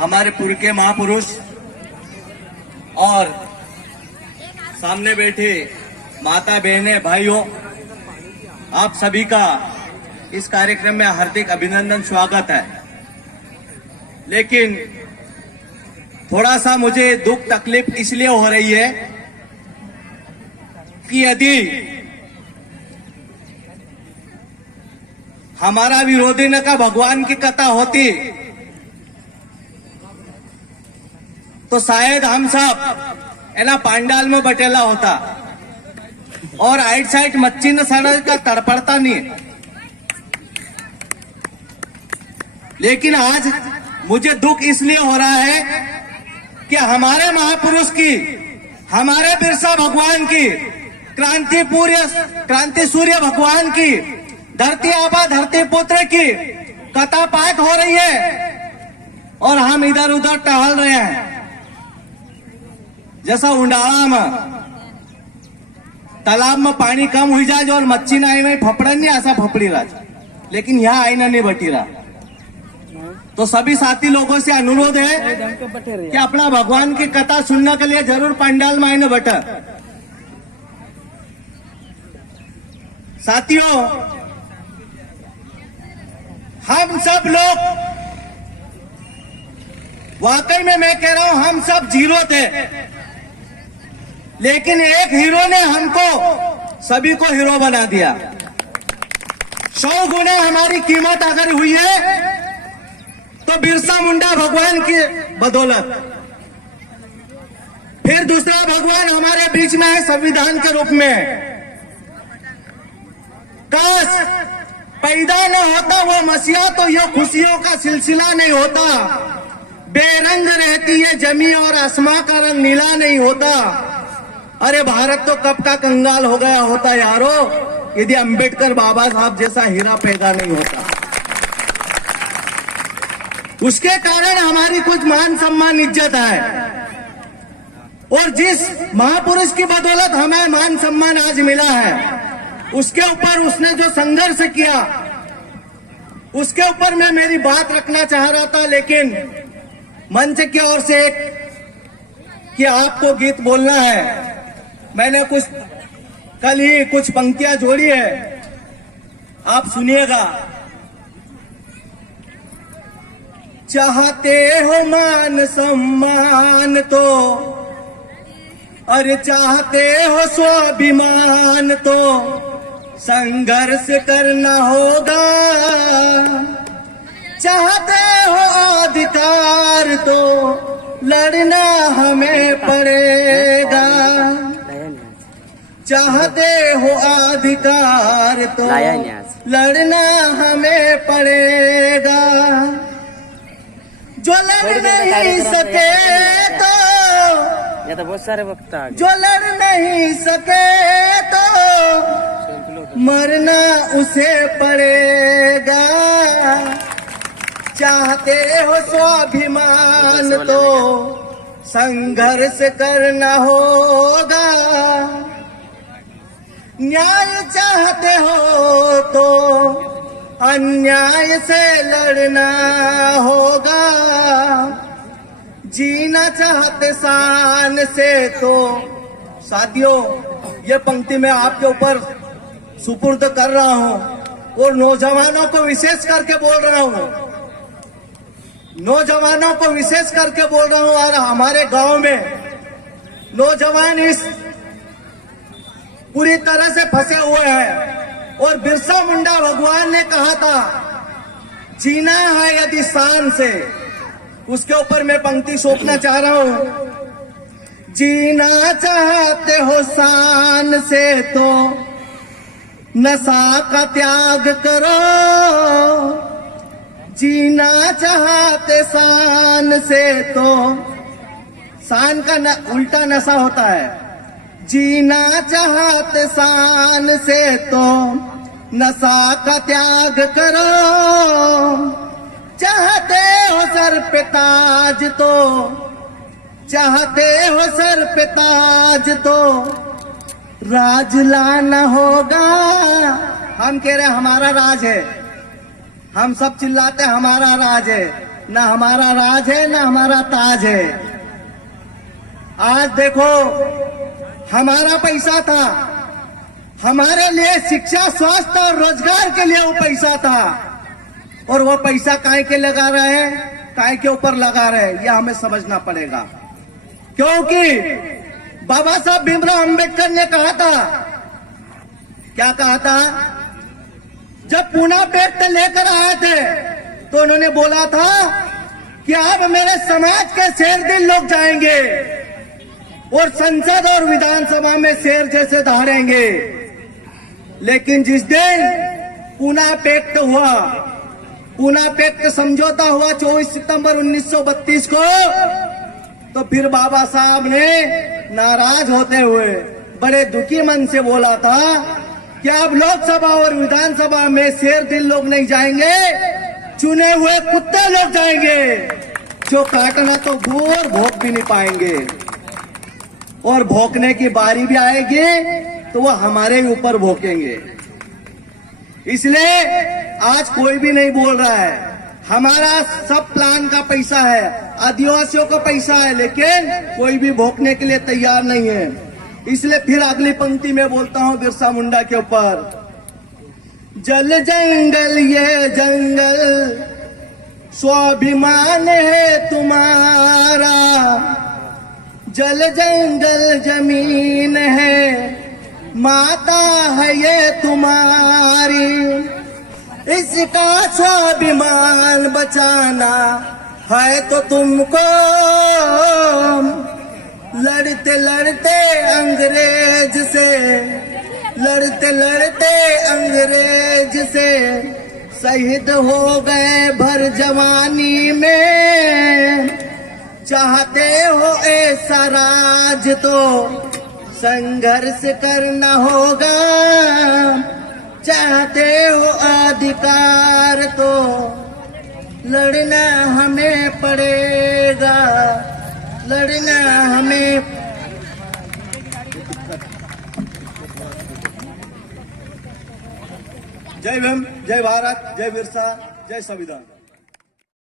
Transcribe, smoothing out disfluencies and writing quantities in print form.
हमारे पूर्व के महापुरुष और सामने बैठे माता बहनें भाइयों, आप सभी का इस कार्यक्रम में हार्दिक अभिनंदन स्वागत है। लेकिन थोड़ा सा मुझे दुख तकलीफ इसलिए हो रही है कि यदि हमारा विरोधी न का भगवान की कथा होती तो शायद हम सब है ना पांडाल में बटेला होता और आइट साइड मच्छी न साड़ा का तड़पड़ता नहीं। लेकिन आज मुझे दुख इसलिए हो रहा है कि हमारे महापुरुष की, हमारे बिरसा भगवान की, क्रांति सूर्य भगवान की, धरती आबा धरती पुत्र की कथा पाठ हो रही है और हम इधर उधर टहल रहे हैं। जैसा उंडाला में तालाब में पानी कम हुई जाए और मच्छी ना आई में फपड़ा नहीं ऐसा फपड़ी रहा, लेकिन यहाँ आईना नहीं बटी रहा। तो सभी साथी लोगों से अनुरोध है कि अपना भगवान की कथा सुनने के लिए जरूर पंडाल में आईने बटा। साथियों, हम सब लोग वाकई में मैं कह रहा हूं हम सब जीरो थे, लेकिन एक हीरो ने हमको सभी को हीरो बना दिया। 100 गुना हमारी कीमत अगर हुई है तो बिरसा मुंडा भगवान की बदौलत। फिर दूसरा भगवान हमारे बीच में है संविधान के रूप में। काश पैदा न होता वो मसीहा तो ये खुशियों का सिलसिला नहीं होता। बेरंग रहती है जमी और आसमां का रंग नीला नहीं होता। अरे भारत तो कब का कंगाल हो गया होता यारो यदि अंबेडकर बाबा साहब जैसा हीरा पैदा नहीं होता। उसके कारण हमारी कुछ मान सम्मान इज्जत है और जिस महापुरुष की बदौलत हमें मान सम्मान आज मिला है उसके ऊपर उसने जो संघर्ष किया उसके ऊपर मैं मेरी बात रखना चाह रहा था। लेकिन मंच की ओर से एक कि आपको गीत बोलना है, मैंने कल ही कुछ पंक्तियां जोड़ी है, आप सुनिएगा। चाहते हो मान सम्मान तो, अरे चाहते हो स्वाभिमान तो संघर्ष करना होगा। चाहते हो अधिकार तो लड़ना हमें पड़ेगा। चाहते हो अधिकार तो लड़ना हमें पड़ेगा। जो लड़ नहीं सके तो, या तो बहुत सारे वक्त आ गए। जो लड़ नहीं सके तो मरना उसे पड़ेगा। चाहते हो स्वाभिमान तो संघर्ष करना होगा। न्याय चाहते हो तो अन्याय से लड़ना होगा। जीना चाहते शान से तो। साथियों, ये पंक्ति मैं आपके ऊपर सुपुर्द कर रहा हूं और नौजवानों को विशेष करके बोल रहा हूं। नौजवानों को विशेष करके बोल रहा हूं। और हमारे गांव में नौजवान इस पूरी तरह से फंसे हुए हैं और बिरसा मुंडा भगवान ने कहा था जीना है यदि शान से। उसके ऊपर मैं पंक्ति सौंपना चाह रहा हूं। जीना चाहते हो शान से तो नशा का त्याग करो। जीना चाहते शान से तो, शान का उल्टा नशा होता है। जीना चाहते शान से तो नशा का त्याग करो। चाहते हो सर पे ताज तो, चाहते हो सर पे ताज तो राज लाना होगा। हम कह रहे हमारा राज है, हम सब चिल्लाते हमारा राज है, ना हमारा राज है, ना हमारा ताज है। आज देखो, हमारा पैसा था, हमारे लिए शिक्षा, स्वास्थ्य और रोजगार के लिए वो पैसा था, और वो पैसा काय के लगा रहे हैं, काय के ऊपर लगा रहे हैं, यह हमें समझना पड़ेगा। क्योंकि बाबा साहब भीमराव अंबेडकर ने कहा था, क्या कहा था? जब पूना पैक्ट लेकर आए थे तो उन्होंने बोला था कि अब मेरे समाज के शेर दिल लोग जाएंगे और संसद और विधानसभा में शेर जैसे दहाड़ेंगे। लेकिन जिस दिन पूना पैक्ट हुआ, पूना पैक्ट समझौता हुआ 24 सितंबर 1932 को, तो फिर बाबा साहब ने नाराज होते हुए बड़े दुखी मन से बोला था कि अब लोकसभा और विधानसभा में शेर दिल लोग नहीं जाएंगे, चुने हुए कुत्ते लोग जाएंगे, जो काटना तो दूर भोंक भी नहीं पाएंगे, और भौंकने की बारी भी आएगी तो वो हमारे ऊपर भौंकेंगे। इसलिए आज कोई भी नहीं बोल रहा है, हमारा सब प्लान का पैसा है, आदिवासियों का पैसा है, लेकिन कोई भी भौंकने के लिए तैयार नहीं है। इसलिए फिर अगली पंक्ति में बोलता हूं बिरसा मुंडा के ऊपर, जल जंगल ये जंगल स्वाभिमान है तुम्हारा, जल जंगल जमीन है, माता है ये तुम्हारी, इसका स्वाभिमान बचाना है तो तुमको, लड़ते लड़ते अंग्रेज से, लड़ते लड़ते अंग्रेज से शहीद हो गए भर जवानी में, चाहते हो ऐसा राज तो संघर्ष करना होगा, चाहते हो अधिकार तो लड़ना हमें पड़ेगा, लड़ना हमें। जय भीम, जय भारत, जय बिरसा, जय संविधान।